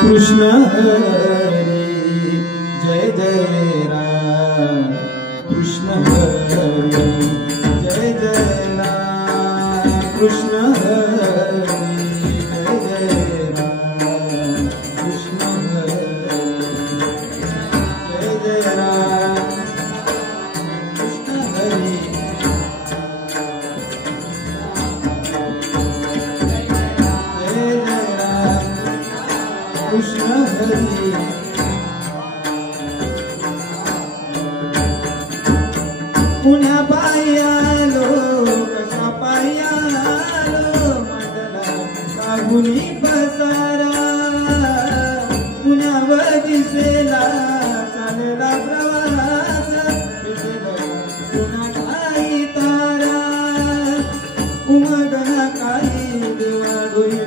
कृष्ण हरी जय जय राम कृष्ण हरी जय जय राम कृष्ण हरी जय जय राम कृष्ण हरी जय जय राम कृष्ण हरी कृष्ण हरी पुण्या पायी आलो कशा पायी आलो मंडला काहुनी पसारा पुण्यावर दिसेला चालला प्रवास पुन्हा काही तारा उमगना काही देवा डोई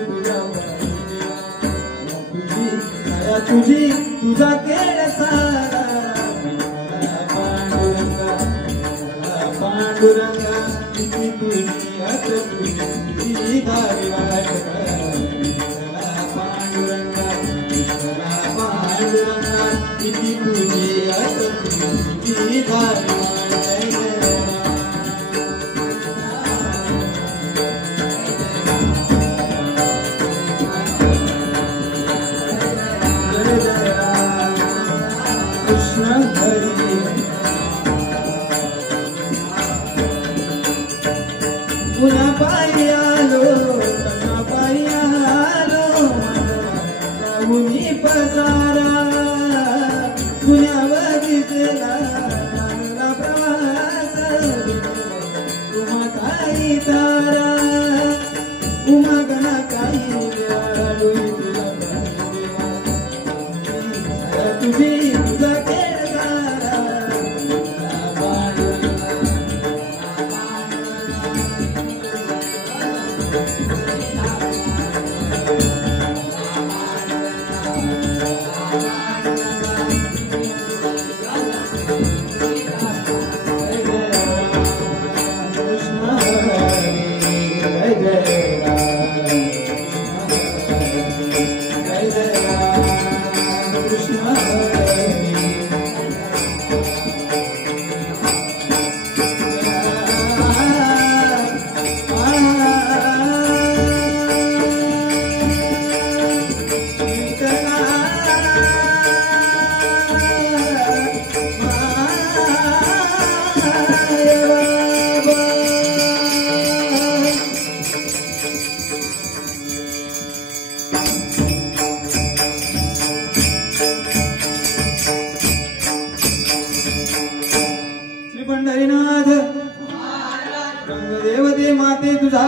तुझी तुझा केळ सारा पांडुरंगा पांडुरंगा किती तुझी अत तुझी धारी वाट पांडुरंगा पांडुरंगा किती तुझी अत तुझी धारी पुण्या पायी आलो कशा पायी आलो काहुनी पसारा पुण्यावर दिसेला चांगला प्रवास तुम्हा काही तारा उमगना काही तुझी तुझा केळ सारा पंढरीनाथ रंगदेवते माते तुझा